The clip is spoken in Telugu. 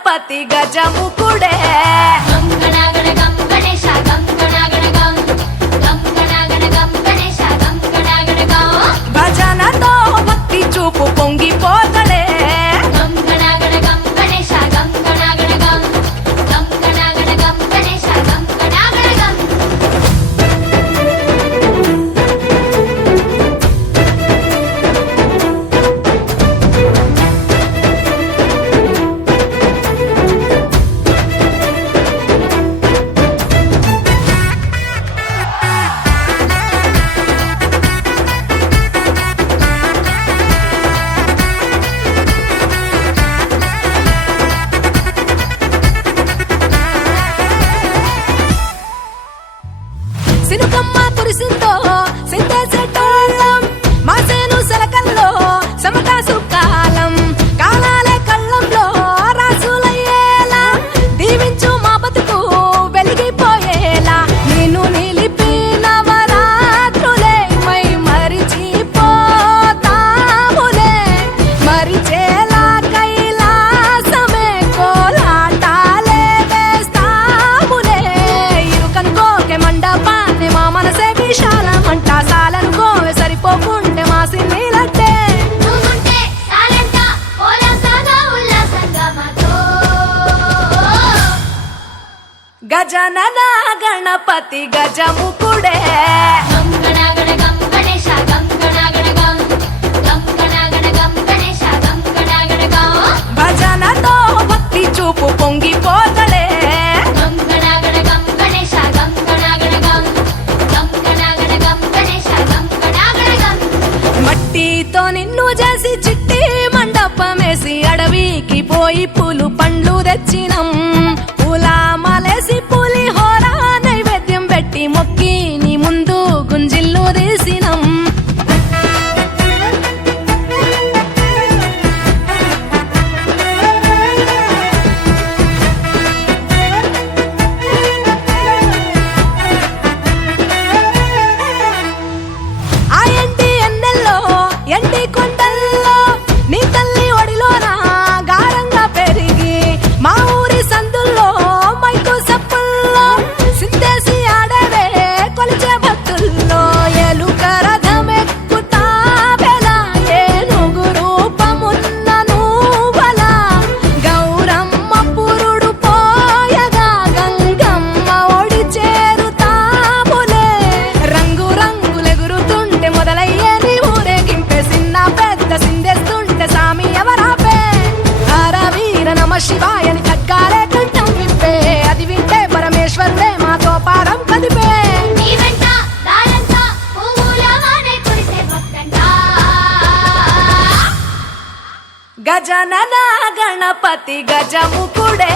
గణపతి గజముకుడే భజనతో భక్తి చూపు పొంగిపోతడే సినుకమ్మ కురిసిందో సిద్ధేసేటోళ్ళం మాసేను సెలకల్లో సమకాసు కాలం కాలాలే కళ్ళంలో రాసులయ్యేలా దీవించు మా బతుకు వెలిగిపోయేలా నిన్ను నిలిపిన వరాత్రులే మై మరిచిపోతాములే మరిచేలా కైలాసమే కోలాటాలే వేస్తాములే ఇరుకనుకోకే మండపా మా మనసే విశాలమంట సాలనుకోవే సరిపోకుంటే మా సిన్నీలట్టే గజనన గణపతి గజముకుడే భజనతో భక్తి చూపు పొంగిపోతడే మట్టితో నిన్ను చేసి చిట్టి మండపమేసి అడవికి పోయి పూలు పండ్లు తెచ్చినం పూల మలేసి పూలి హోర నైవేద్యం పెట్టి మొక్కి నీ ముందు గుంజిల్లు తీసినం ఎండి కొండల్లో నీ తల్లి ఒడిలోనా గారంగా పెరిగి మా ఊరి సందుల్లో మైకు సప్పుల్లో సిందేసి ఆడవే కొలిచే భక్తుల్లో ఎలుక రథమెక్కుతావెలా ఏనుగు రూపమున్న నువ్వలా గౌరమ్మ పురుడు పోయగా గంగమ్మ ఒడి చేరుతాములే రంగు రంగులెగురుతుంటే మొదలయ్యే పెద్ద సిందేస్తుంటే సామి ఎవరాపే హరవీర నమ శివాయని ఖడ్గాలే కంఠం విప్పే అది వింటే పరమేశ్వరుడే మాతో పాదం కదిపే గజనన గణపతి గజముకుడే